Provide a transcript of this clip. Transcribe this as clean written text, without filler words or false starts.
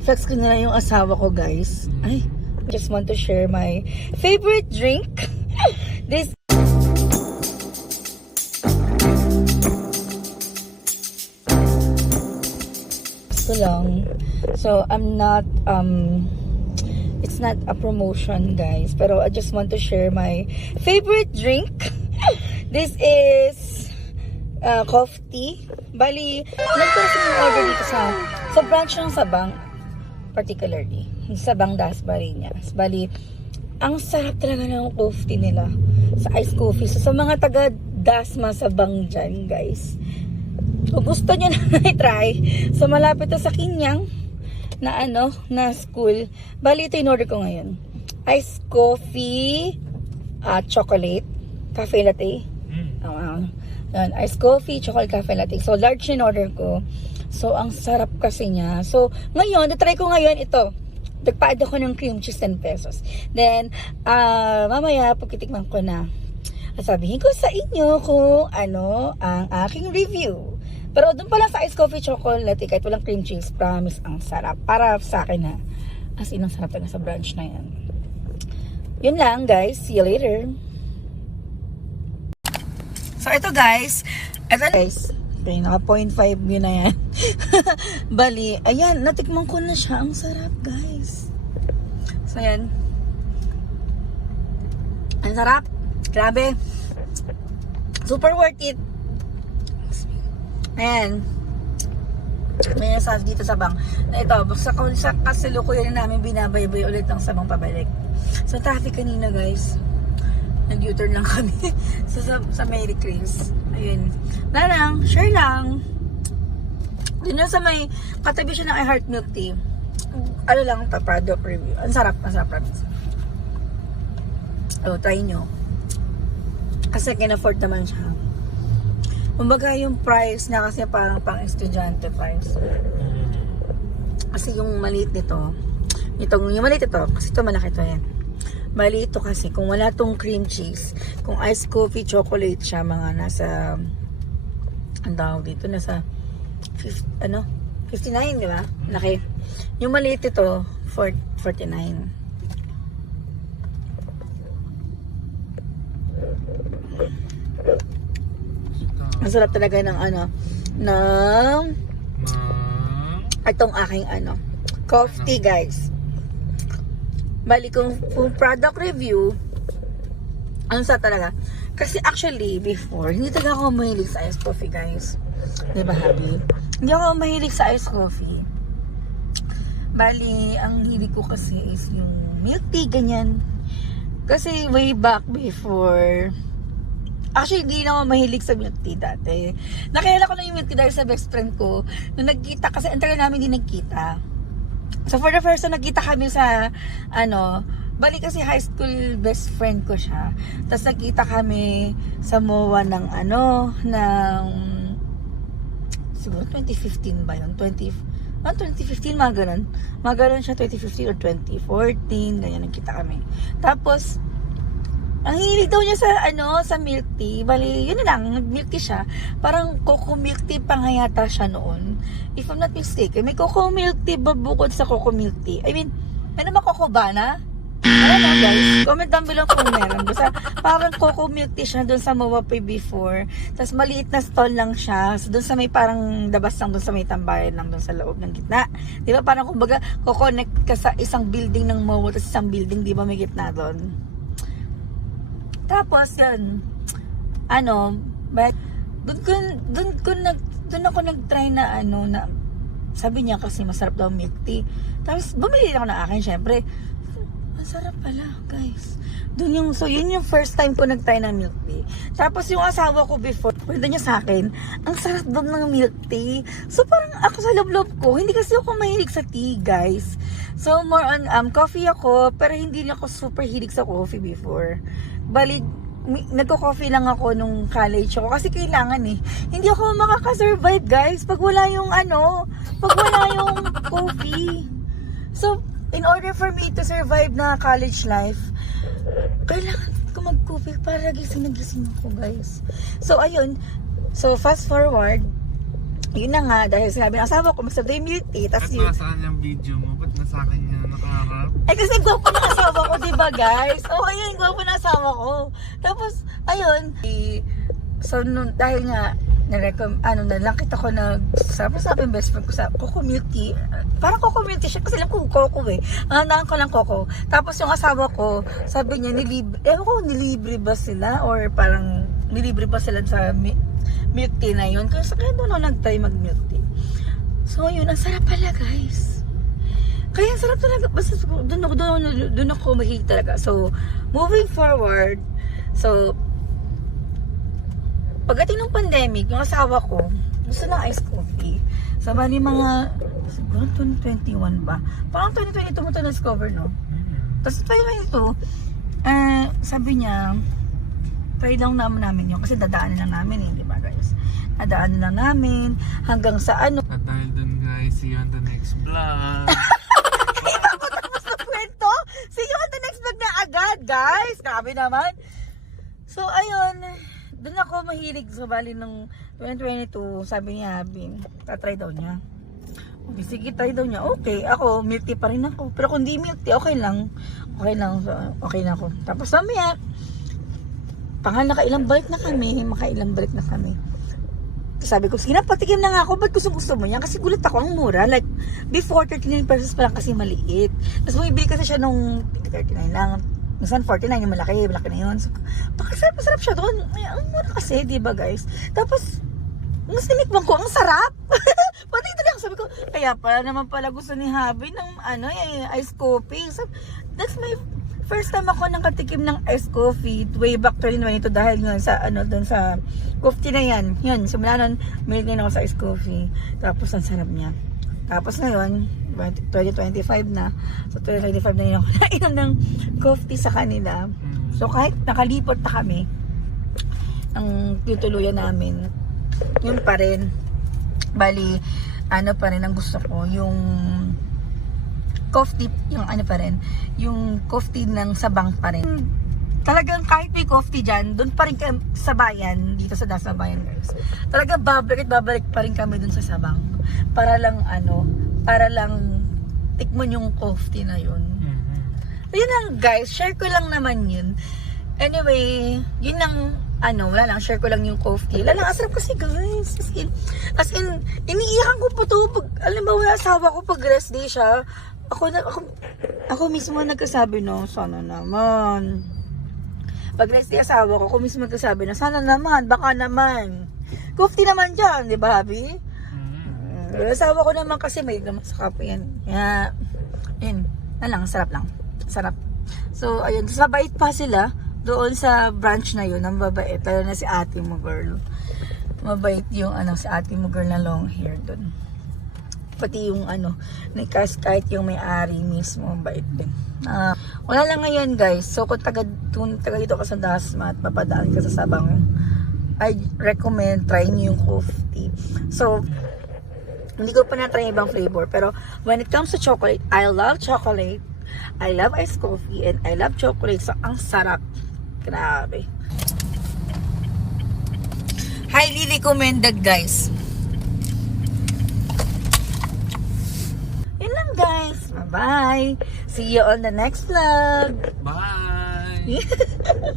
flex ko na lang yung asawa ko, guys. Ay, just want to share my favorite drink. This lang. So, I'm not, it's not a promotion, guys. Pero I just want to share my favorite drink. This is coffee tea. Bali, nagkaroon yung order dito sa branch ng Sabang, particularly. Sabang Dasmariñas. Bali, ang sarap talaga ng coffee tea nila sa iced coffee. So, sa mga taga Dasma Sabang dyan, guys, kung gusto nyo na i-try, so malapit to sa Kinyang na na school. Bali, ito in order ko ngayon. Iced coffee, chocolate, cafe latte. Yan, iced coffee, chocolate, cafe latte. So, large in order ko. So, ang sarap kasi niya. So, ngayon, try ko ngayon ito. Nagpa-add ako ng cream cheese 10 pesos. Then, mamaya, pagkitikman ko na, sabihin ko sa inyo kung ano ang aking review. Pero doon pala sa iced coffee chocolate, kahit walang cream cheese, promise ang sarap. Para sa akin na, as in ang sarap talaga sa brunch na yan. Yun lang, guys. See you later. So, ito guys. Okay, naka 0.5 yun na yan. Bali, ayan, natikman ko na siya. Ang sarap, guys. So, ayan. Ang sarap. Grabe. Super worth it. Ayan. May nasabi dito sa bang. Ito, sa kasalukuyan namin binabaybay ulit ng Sabang pabalik. So, traffic kanina, guys. Nag-U-turn lang kami sa Mary Chris. Ayun. Na lang, share lang. Doon sa may katabi siya ng iHeart Milk Tea. Ano lang, product review. Ang sarap, promise. Oh, try nyo. Kasi can-afford naman siya. Kumbaga yung price na kasi parang pang-estudyante price. Kasi yung maliit nito, yung maliit ito, kasi ito malaki ito yan. Maliit ito kasi, kung wala tong cream cheese, kung iced coffee chocolate siya, mga nasa, ang tawag dito, nasa 59, di ba? Laki. Yung maliit ito, 49. Ang sarap talaga ng itong aking coffee tea, guys. Bali, kung product review, ano sa talaga? Kasi actually, before, hindi talaga ako mahilig sa iced coffee, guys. Diba, habi? Hindi ako mahilig sa iced coffee. Bali, ang hilig ko kasi is yung milk tea, ganyan. Kasi way back before, actually, hindi na ako mahilig sa milk tea dati. Nakilala ko na yung milk tea dahil sa best friend ko. Nung nagkita, kasi ang tagal namin din nagkita. So, for the first time, nagkita kami sa, bali kasi high school best friend ko siya. Tapos nagkita kami sa MOA ng, siguro 2015 ba yun? 2015, mga ganun. Mga ganun siya, 2015 or 2014, ganyan, nagkita kami. Tapos, ang hilig daw niya sa milk tea. Bali, yun na lang, milk tea siya. Parang cocoa milk tea pa nga yata siya noon. If I'm not mistaken, may cocoa milk tea ba bukod sa cocoa milk tea? I mean, ano ba cocoa bana? Ano na, guys? Comment down below kung meron. Basta parang cocoa milk tea siya doon sa Mawapay before. Tapos maliit na stall lang siya. So, doon sa may parang dabas lang doon sa may tambayan lang doon sa loob ng gitna. Di ba parang kumbaga, kukonect ka sa isang building ng Mawa tapos isang building, di ba may gitna doon? Tapos yun, but doon ako nag-try na na sabi niya kasi masarap daw milk tea. Tapos bumili ako ng akin, syempre. Ang sarap pala, guys. Yun yung first time ko nag-try ng milk tea. Tapos yung asawa ko before, kwento niya sa akin, ang sarap daw ng milk tea. So parang ako sa loob-loob ko, hindi kasi ako mahilig sa tea, guys. So more on coffee ako, pero hindi ako super hilig sa coffee before. Bali, nagko-coffee lang ako nung college ako kasi kailangan hindi ako makaka-survive, guys, pag wala yung coffee. So, in order for me to survive na college life, kailangan ko mag-coffee para gising ako, guys. So, ayun. So, fast forward, Yun na nga, dahil sinabi ng asawa ko, masarap daw yung milk tea. Ba't Tapos yun, nasaan yung video mo? Ba't nasa akin yan nakaharap? eh kasi gwapo ng asawa ko, diba guys? Oo, ayun, gwapo ng asawa ko. Tapos, ayun. So, nun, dahil nga, nalangkit ako sabi yung best friend ko sa Coco Milk Tea. Parang Coco Milk Tea siya kasi alam kong Coco eh. Ang ko lang Coco. Tapos yung asawa ko, sabi niya, nilibre ba sila? Or parang, nilibre ba sila sa milk tea na yun? Kaya doon ako nag-try mag-milk tea. So, yun, ang sarap pala guys. Kaya ang sarap talaga. Basta doon ako mahilig talaga. So, moving forward, so, pagdating ng pandemic, yung asawa ko, gusto ng ice coffee. So, bali mga, siguro 2021 ba? Parang 2022 mo ito na-discover, no? Tapos 2022, sabi niya, try lang namin yun. Kasi dadaanin lang namin di ba guys? Dadaanin lang namin, hanggang sa ano. At dahil dun guys, see you on the next vlog. Hindi pa ako tapos na kwento. See you on the next vlog na agad, guys. Grabe naman. So, ayun. Doon ako mahilig sa bali ng 2022. Sabi niya, tatry daw niya. Okay, sige, try daw niya. Okay, ako, milk tea pa rin ako. Pero kung di milk tea, okay lang. Okay lang, so, okay na ako. Tapos mamaya, nakailang balik na kami. Sabi ko, sige na, patikim na nga ako. Ba't gusto mo yan? Kasi gulat ako, ang mura. Like, before 39 pesos pa lang kasi maliit. Tapos bumibili kasi siya nung 39 lang. Minsan 49 yung malaki na yun. So, masarap siya doon. Ay, ang mura kasi, di ba guys? Tapos, mas tinikman ko, ang sarap. Pati ito lang, sabi ko, kaya para naman pala gusto ni Habi ng ice coffee. So, that's my first time ako nang katikim ng ice coffee way back 2022 dahil yun sa doon sa coffee na yan. Yun, simula nun, milig din ako sa ice coffee. Tapos, ang sarap niya. Tapos ngayon, 2025 na. So, 2025 na yun ako nainom ng coffee sa kanila. So, kahit nakalipot na kami, ang tutuluyan namin, yun pa rin. Bali, pa rin ang gusto ko, yung coffee, yung pa rin, yung coffee ng sabang pa rin. Talagang kahit may coffee dyan, doon pa rin sa bayan, dito sa Dasma Bayan guys. Talaga babalik pa rin kami doon sa sabang. Para lang tikman yung coffee na yun. Yun lang guys, share ko lang naman yun. Anyway, yun lang, wala lang, share ko lang yung coffee. Wala lang, asarap kasi guys. As in, iniiyakan ko po to. Alam ba, wala asawa ko pag rest day siya. Ako mismo nagkasabi, no, sana naman. Pag rest day asawa ko, ako mismo nagkasabi na, sana naman, baka naman. Coffee naman dyan, di ba, Habi? Asawa ko naman kasi may naman sa kape yan. Kaya, yun, lang, sarap lang. Sarap. So, ayun, mabait pa sila doon sa branch na yun, ang babait. Lalo na si ate mo, girl. Mabait yung, si ate mo, girl, na long hair doon. Pati yung, kahit yung may-ari mismo, mabait din. Wala lang ngayon, guys. So, kung taga dito ka sa Dasma at papadaan ka sa Sabang, I recommend trying yung coffee. So, hindi ko pa na-try ibang flavor. Pero, when it comes to chocolate, I love chocolate. I love iced coffee. And I love chocolate. So, ang sarap. Grabe. Highly recommended, guys. Yun lang, guys. Bye-bye. See you on the next vlog. Bye!